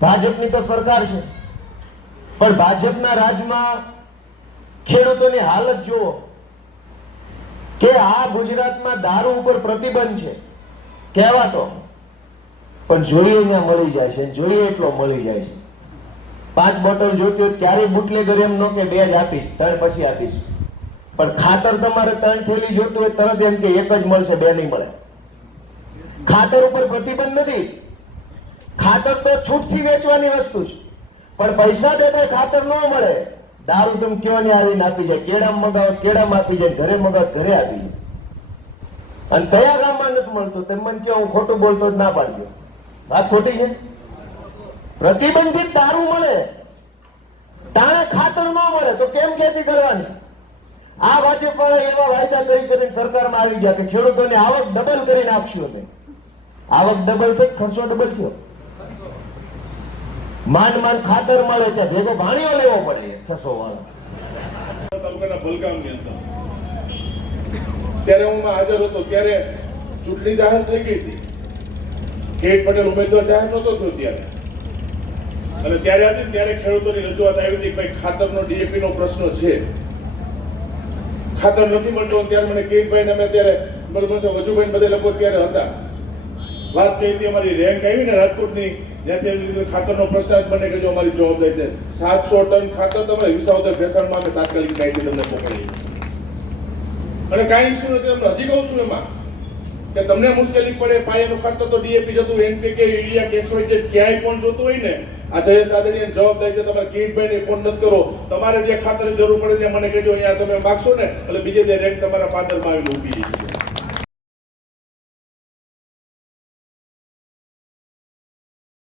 ભાજપની તો સરકાર છે, પણ ભાજપના રાજમાં ખેડૂતોની હાલત જુઓ કે આ ગુજરાતમાં દારૂ ઉપર પ્રતિબંધ છે કહેવાતો, પણ જોઈએ ત્યાં મળી જાય છે, જોઈએ એટલો મળી જાય છે। 5 બોટલ જોઈતી હોય ક્યારેય બુટલેગર એમ ન કે 2 જ આપીશ, 3 પછી આપીશ, પણ ખાતર તમારે 3 થેલી જોઈતું હોય તરત એમ કે 1 જ મળશે, 2 નહીં મળે। ખાતર ઉપર પ્રતિબંધ નથી, ખાતર તો છૂટથી વેચવાની વસ્તુ છે, પણ પૈસા દેતા ખાતર ન મળે। દારૂ તમે કેવાની આવીને આપી જાય, કેળામાં મગાવો કેળામાં આપી જાય, ઘરે મગાવો ઘરે આપી જાય, અને કયા ગામમાં નથી મળતું? તમે મને કહો, હું ખોટું બોલતો જ ના પાડજો, વાત ખોટી છે? પ્રતિબંધિત દારૂ મળે, તાણે ખાતર ન મળે તો કેમ ખેતી કરવાની? આ ભાજપ વાળા એવા વાયદા કરીને સરકારમાં આવી ગયા કે ખેડૂતોની આવક ડબલ કરીને આપશું અમે। આવક ડબલ થઈ, ખર્ચો ડબલ થયો। માંડ ખાતર મળે ત્યાં ભેગો ભાણીઓ લેવો પડે 600 વાળો। તાલુકાના ભલગામની અંદર ત્યારે હું હાજર હતો, ત્યારે ચૂંટણી જાહેર થઈ ગઈ હતી, કેટ પટેલ ઉમેદવાર જાહેર નહોતો થયો ત્યારે, અને ત્યારે ખેડૂતોની રજૂઆત આવી હતી કે ભાઈ ખાતરનો ડીએપી નો પ્રશ્ન છે, ખાતર નથી મળતું। ત્યારે મને કેટભાઈ અમે ત્યારે બરોબર છે, વજુભાઈ બધે લોકો ત્યારે હતા, વાત કરી હતી અમારી રેન્ક આવી ને રાજકોટની, જ્યાંથી ખાતરનો પ્રશ્ન મને કે જો અમારી જવાબદારી છે 700 ટન ખાતર તમારે વિસાવદર ભેસાણમાં અમે તાત્કાલિક કાઢી તમને મોકલીએ, અને કાંઈ ઇસ્યુ નથી। તમને હજી કહું છું એમાં કે તમને મુશ્કેલી પડે, પાયાનું ખાતર તો ડીએપી જતું, એનપીકે યુરિયા કેસોઇડ ક્યાંય પણ જોતું હોય ને, આ જયેશ આદરણીની જવાબદારી છે, તમારે કિરીટભાઈને ફોન નથી કરો, તમારે જે ખાતરની જરૂર પડે ત્યાં મને કહેજો, અહીંયા તમે માગશો ને એટલે બીજે જે રેન્ક તમારા પાદરમાં આવીને ઊભી છે।